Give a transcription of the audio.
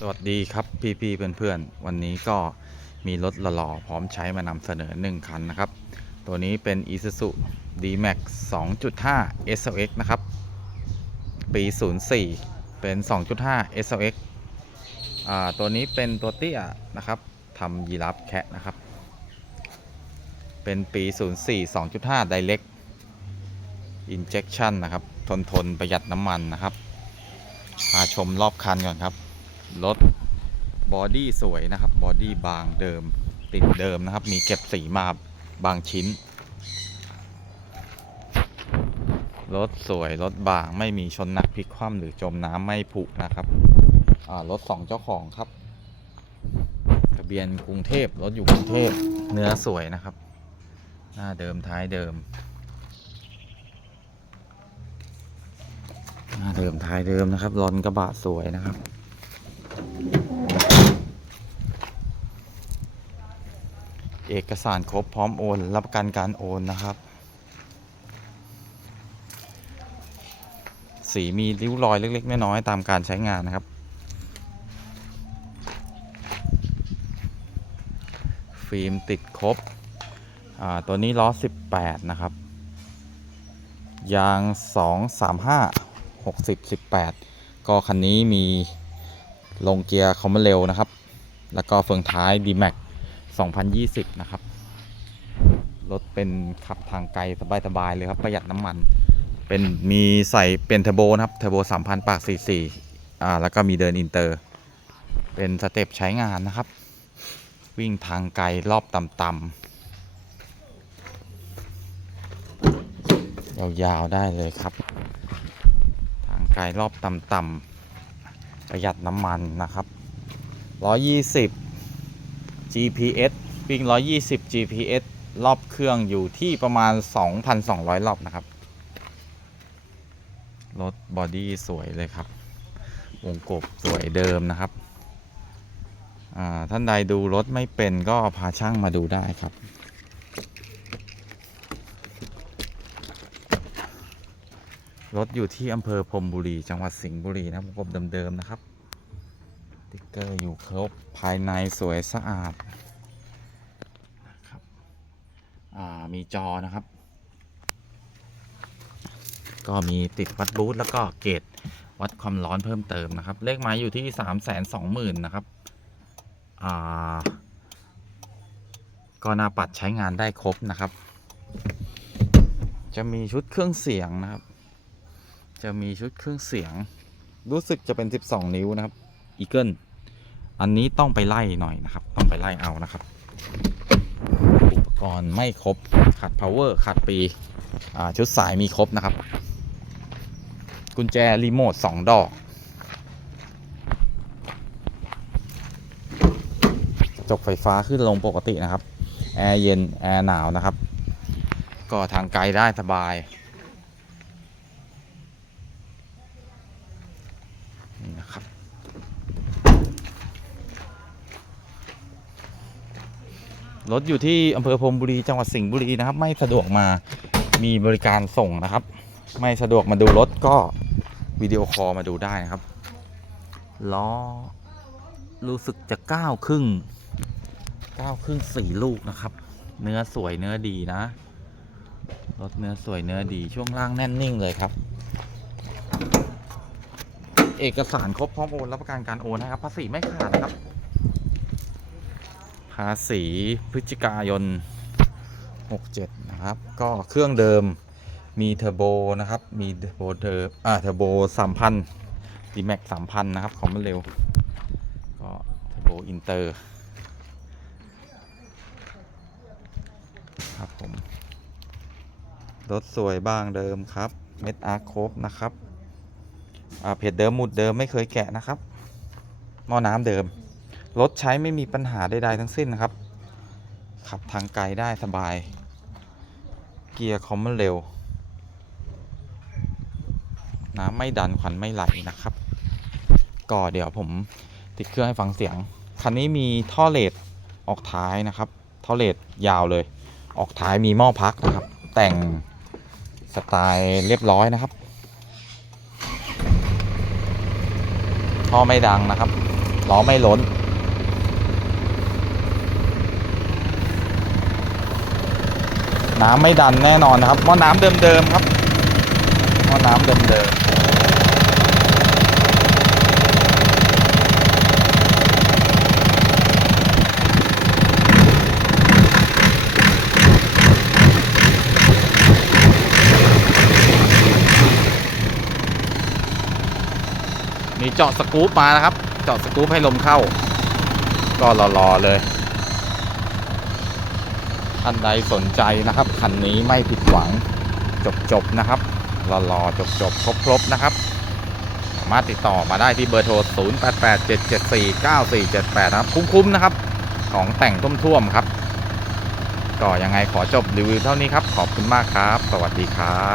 สวัสดีครับพี่ๆเพื่อนๆ วันนี้ก็มีรถหล่อๆพร้อมใช้มานำเสนอ 1 คันนะครับ ตัวนี้เป็น Isuzu D-Max 2.5 SLX นะครับ ปี 04 เป็น 2.5 SLX อ่าตัวนี้เป็นตัวเตี้ยนะครับทำยีราฟแคะนะครับ เป็นปี 04 2.5 Direct Injection นะครับ ทนทนประหยัดน้ำมันนะครับพาชมรอบคันก่อนครับ รถบอดี้สวยนะครับ บอดี้บางเดิมติดเดิมนะครับ มีเก็บสีมาบางชิ้น รถสวย รถบางไม่มีชนหนักพลิกคว่ำหรือจมน้ำไม่ผุนะครับรถสองเจ้าของครับทะเบียนกรุงเทพรถอยู่กรุงเทพเนื้อสวยนะครับ หน้าเดิมท้ายเดิม หน้าเดิมท้ายเดิมนะครับรอนกระบะสวยนะครับ เอกสารครบพร้อมโอน รับประกันการโอนนะครับ สีมีริ้วรอยเล็ก ๆ น้อยๆตามการใช้งานนะครับ ฟิล์มติดครบ ตัวนี้ล้อ 18 นะครับ ยาง 235 60 18 ก็คันนี้มีลงเกียร์คอมมอนเร็วนะครับ แล้วก็เฟืองท้าย D-Max 2020 นะครับ รถเป็นขับทางไกลสบายๆเลยครับ ประหยัดน้ำมัน เป็นมีใส่เป็นเทอร์โบนะครับ เทอร์โบ 3,000 ปาก 44 อ่า แล้วก็มีเดินอินเตอร์ เป็นสเต็ปใช้งานนะครับ วิ่งทางไกลรอบต่ำๆยาวๆได้เลยครับ ทางไกลรอบต่ำๆประหยัดน้ำมันนะครับ 120 GPS วิ่ง 120 GPS รอบเครื่องอยู่ที่ประมาณ 2,200 รอบนะครับ รถบอดี้สวยเลยครับ วงกบสวยเดิมนะครับอ่าท่านใดดูรถไม่เป็นก็พาช่างมาดูได้ครับรถอยู่ที่อำเภอพรมบุรี จังหวัดสิงห์บุรีนะครับวงกบเดิมๆนะครับ เกอร์อยู่ครบภายในสวยสะอาดนะครับมีจอนะครับ ก็มีติดวัดบูธแล้วก็เกจวัดความร้อนเพิ่มเติมนะครับ เลขหมายอยู่ที่สามแสนสองหมื่นนะครับก็หนาปัดใช้งานได้ครบนะครับ จะมีชุดเครื่องเสียงนะครับ จะมีชุดเครื่องเสียง รู้สึกจะเป็น 12 นิ้วนะครับอีเกิล อันนี้ต้องไปไล่หน่อยนะครับ ต้องไปไล่เอานะครับ อุปกรณ์ไม่ครบขาด power ขาดปีอ่าชุดสายมีครบนะครับ กุญแจรีโมท2ดอก จกไฟฟ้าขึ้นลงปกตินะครับ แอร์เย็น แอร์หนาวนะครับ ก็ทางไกลได้สบาย นี่นะครับ รถอยู่ที่อำเภอพรมบุรีจังหวัดสิงห์บุรีนะครับ ไม่สะดวกมามีบริการส่งนะครับ ไม่สะดวกมาดูรถก็วิดีโอคอลมาดูได้นะครับล้อรู้สึกจะเก้าครึ่งเก้าครึ่งสี่ลูกนะครับ เนื้อสวยเนื้อดีนะ รถเนื้อสวยเนื้อดีช่วงล่างแน่นนิ่งเลยครับ เอกสารครบพร้อมโอนรับประกันการโอนนะครับภาษีไม่ขาดนะครับ ภาษีพฤศจิกายน 67 นะครับ ก็เครื่องเดิมมีเทอร์โบนะครับ มีเทอร์โบเดิมอ่าเทอร์โบ3,000 d m a x 3,000นะครับ ของมันเร็ว ก็เทอร์โบอินเตอร์ครับผมรถสวยบ้างเดิมครับ เม็ดอาร์คบนะครับ อ่าเพจเดิมหมุดเดิมไม่เคยแกะนะครับหม้อน้ำเดิม รถใช้ไม่มีปัญหาใดๆทั้งสิ้นนะครับ ขับทางไกลได้สบาย เกียร์คอมมอนเร็ว น้ำไม่ดันควันไม่ไหลนะครับ ก็เดี๋ยวผมติดเครื่องให้ฟังเสียง คันนี้มีท่อเลดออกท้ายนะครับ ท่อเลดยาวเลย ออกท้ายมีหม้อพักนะครับ แต่งสไตล์เรียบร้อยนะครับ ท่อไม่ดังนะครับล้อไม่ล้น น้ำไม่ดันแน่นอนนะครับหม้อน้ำเดิมๆครับหม้อน้ำเดิมๆมีเจาะสกู๊ปมานะครับ เจาะสกู๊ปให้ลมเข้า ก็รอๆเลย ท่านใดสนใจนะครับคันนี้ไม่ผิดหวังจบจบนะครับรอรอจบจบครบครบนะครับ สามารถติดต่อมาได้ที่เบอร์โทร 0887749478 นะครับ คุ้มๆนะครับ ของแต่งท่วมๆครับ ก็ยังไงขอจบรีวิวเท่านี้ครับ ขอบคุณมากครับ สวัสดีครับ